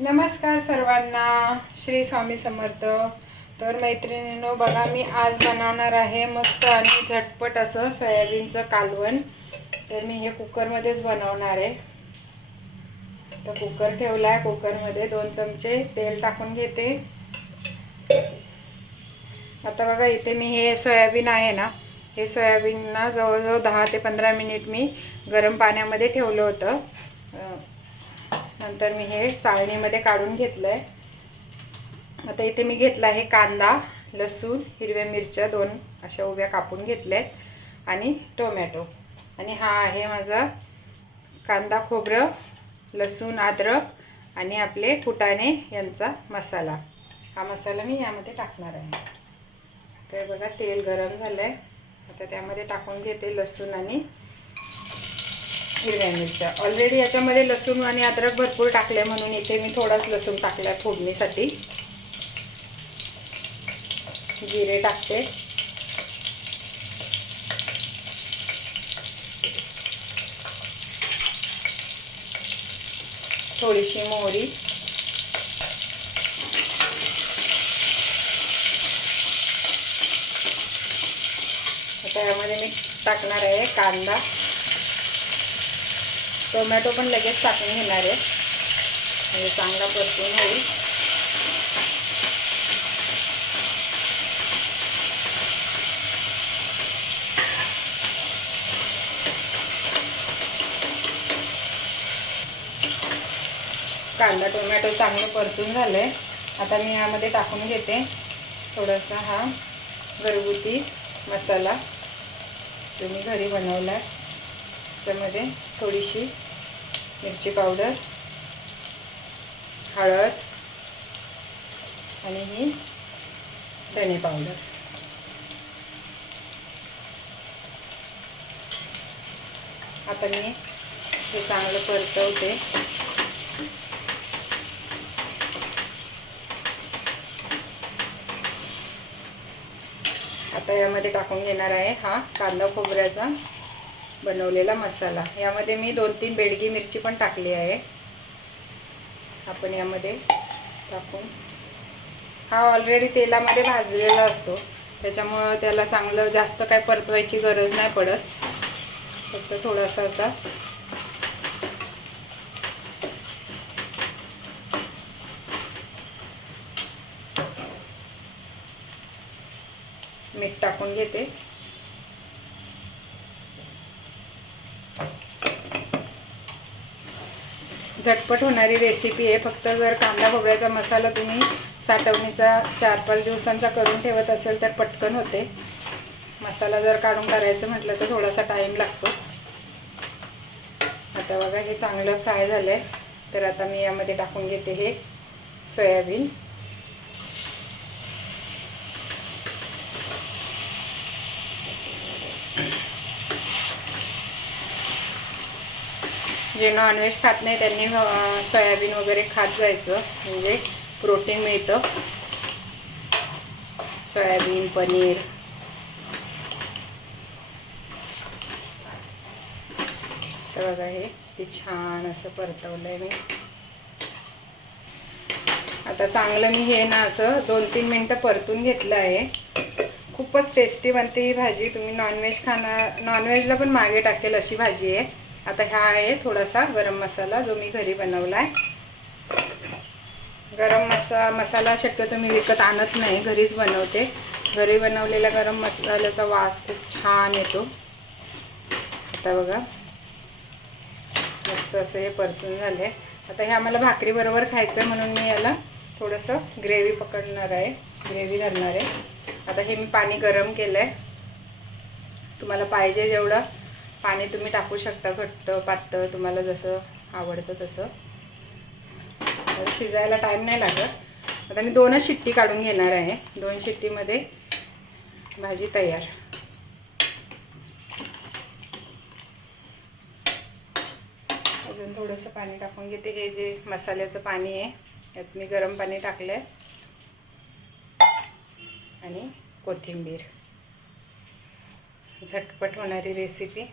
नमस्कार सर्वांना, श्री स्वामी समर्थ। तर मैत्रिणींनो, बघा मी आज बनवणार आहे मस्त आणि झटपट असं सोयाबीनचं कालवण। तर मी हे कुकरमध्येच बनवणार आहे। तर कुकर ठेवलाय, कुकरमध्ये 2 चमचे तेल टाकून घेते। आता बघा इथे मी हे सोयाबीन आहे ना, हे सोयाबीन ना जवळजवळ 10 ते 15 मिनिट मी गरम पाण्यामध्ये ठेवलं होतं। नंतर मी हे चाळणीमध्ये काढून घेतलंय। आता इथे मी घेतला आहे कांदा, लसूण, हिरव्या मिरच्या 2 अशा उभ्या कापून घेतल्यात आणि टोमॅटो। आणि हा आहे माझा कांदा, खोबरं, लसूण, अद्रक आणि आपले फुटाणे यांचा मसाला। हा मसाला मी यामध्ये टाकणार आहे। तर बघा तेल गरम झालंय, आता त्यामध्ये टाकून घेते लसूण आणि हिरव्या मिरच्या। ऑलरेडी याच्यामध्ये लसूण आणि अद्रक भरपूर टाकले म्हणून इथे मी थोडाच लसूण टाकला फोडणीसाठी। जिरे टाकते, थोडीशी मोहरी, आता यामध्ये मी टाकणार आहे कांदा, टोमॅटो पण लगेच टाकून घेणार आहे म्हणजे चांगला परतून होईल। कांदा टोमॅटो चांगलं परतून झालंय। आता मी यामध्ये टाकून घेते थोडासा हा घरगुती मसाला जो मी घरी बनवला आहे। त्यामध्ये थोडीशी मिरची पावडर, हळद आणि ही धने पावडर। आता मी हे चांगलं परतवते। आता यामध्ये टाकून घेणार आहे हा कांदा खोबऱ्याचा बनवलेला मसाला। यामध्ये मी 2-3 बेडगी मिरची पण टाकली आहे। आपण यामध्ये टाकून, हा ऑलरेडी तेलामध्ये भाजलेला असतो त्याच्यामुळे त्याला चांगलं जास्त काय परतवायची गरज नाही पडत। फक्त थोडासा असा मीठ टाकून घेते। झटपट होणारी रेसिपी आहे। फक्त जर कांदा खोबऱ्याचा मसाला तुम्ही साठवणीचा 4-5 दिवसांचा करून ठेवत असेल तर पटकन होते। मसाला जर काढून करायचं म्हटलं तर थोडासा टाइम लागतो। आता बघा हे चांगलं फ्राय झालंय, तर आता मी यामध्ये टाकून घेते हे सोयाबीन। जे नॉनव्हेज खात नाही त्यांनी सोयाबीन वगैरे खात जायचं, म्हणजे प्रोटीन मिळतं। सोयाबीन, पनीर। तर बघा हे छान असं परतवलंय मी। आता चांगलं मी हे ना असं 2-3 मिनिटं परतून घेतलं आहे। खूपच टेस्टी बनते ही भाजी। तुम्ही नॉनव्हेजला पण मागे टाकेल अशी भाजी आहे। आता हा आहे थोडासा गरम मसाला जो मी घरी बनवलाय। गरम मसाला शक्यतो मी विकत आणत नाही, घरीच बनवते। घरी बनवलेल्या गरम मसाल्याचा वास खूप छान येतो। आता बघा मस्त असं हे परतून झाले। आता हे आम्हाला भाकरी बरोबर खायचं म्हणून मी याला थोडंसं ग्रेव्ही पकडणार आहे, ग्रेव्ही धरणार आहे। आता हे मी पाणी गरम केलंय। तुम्हाला पाहिजे जेवढं पाणी तुम्ही टाकू शकता, घट्ट पातळ तुम्हाला जसं आवडतं तसं। शिजायला टाइम नाही लागत। आता मी 2च शिट्टी काढून घेणार आहे। 2 शिट्टीमध्ये भाजी तयार। अजून थोडंसं पाणी टाकून घेते। हे जे मसाल्याचं पाणी आहे यात मी गरम पाणी टाकलंय आणि कोथिंबीर। झटपट होणारी रेसिपी।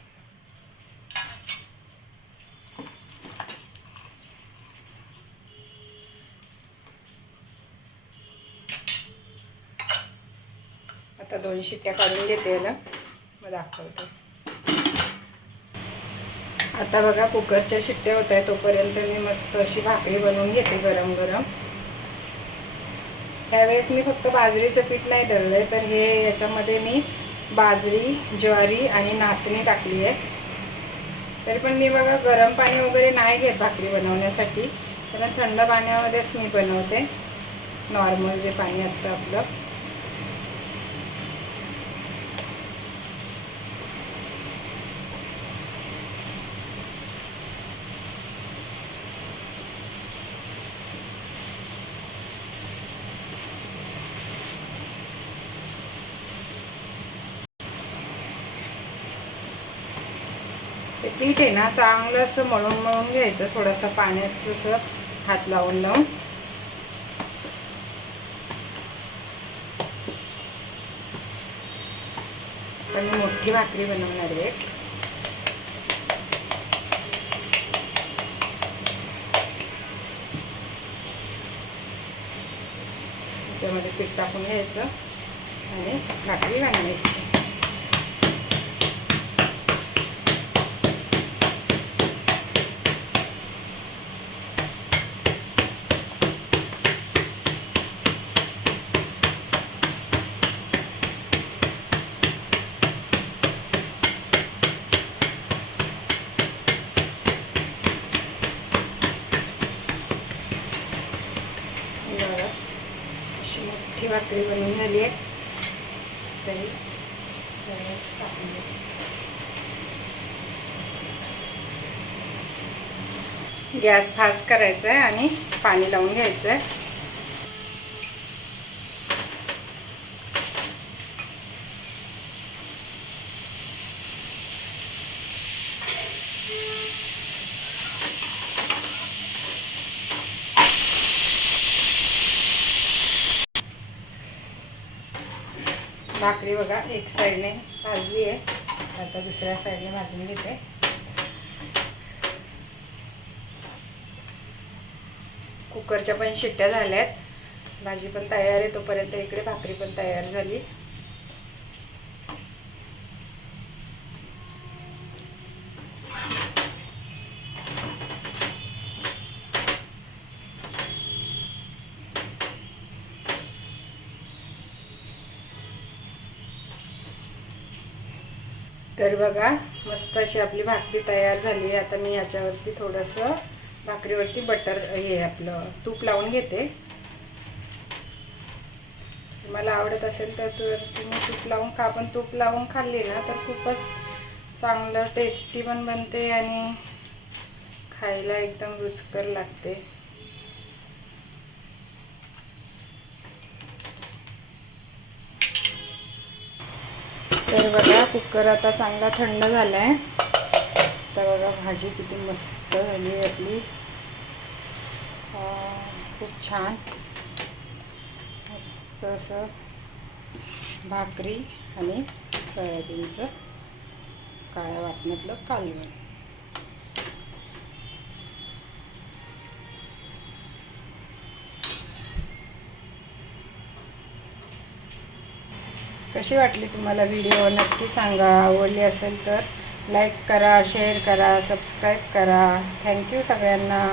आता 2 शिट्ट्या काढून घेते याला, मग दाखवते. आता बघा कुकरच्या शिट्ट्या होत आहे, तोपर्यंत मी मस्त अशी भाकरी बनवून घेते गरम गरम. त्यावेळेस मी फक्त बाजरीचं पीठ नाही दळलंय, तर हे याच्यामध्ये मी बाजरी, ज्वारी आणि नाचणी टाकली आहे. तरी पण मी बघा गरम पाणी वगैरे नाही घेत भाकरी बनवण्यासाठी, तर थंड पाण्यामध्येच मी बनवते, नॉर्मल जे पाणी असतं आपलं. ते पीठ आहे ना चांगलं असं मळून मळून घ्यायचं, थोडंसं पाण्यात असं हात लावून लावून. पण मी मोठी भाकरी बनवणार आहे. त्याच्यामध्ये पीठ टाकून घ्यायचं आणि भाकरी बनवायची. अशी मोठी भाकरी बनवून झाली आहे. तरी गॅस फास्ट करायचा आहे आणि पाणी लावून घ्यायचं आहे. भाकरी बघा एक साईडने भाजली आहे, आता दुसऱ्या साईडने भाजून घेते. कुकरच्या पण शिट्ट्या झाल्यात, भाजी पण तयार आहे, तोपर्यंत इकडे भाकरी पण तयार झाली. तर बघा मस्त अशी आपली भाकरी तयार झाली. आता मी याच्यावरती थोडंसं भाकरीवरती बटर हे आपलं तूप लावून घेते. मला आवडत असेल तर तुम्ही तूप लावून खा, पण तूप लावून खाल्ली ना तर खूपच चांगलं टेस्टी पण बनते आणि खायला एकदम रुचकर लागते. तर बघा कुकर आता चांगला थंड झाला आहे. तर बघा भाजी किती मस्त झाली आहे आपली, खूप छान मस्त असं भाकरी आणि सोयाबीनचं काळ्या वाटणातलं कालवण. कशी वाटली तुम्हाला व्हिडिओ नक्की सांगा. आवडली असेल तर लाईक करा, शेअर करा, सबस्क्राईब करा. थँक्यू सगळ्यांना.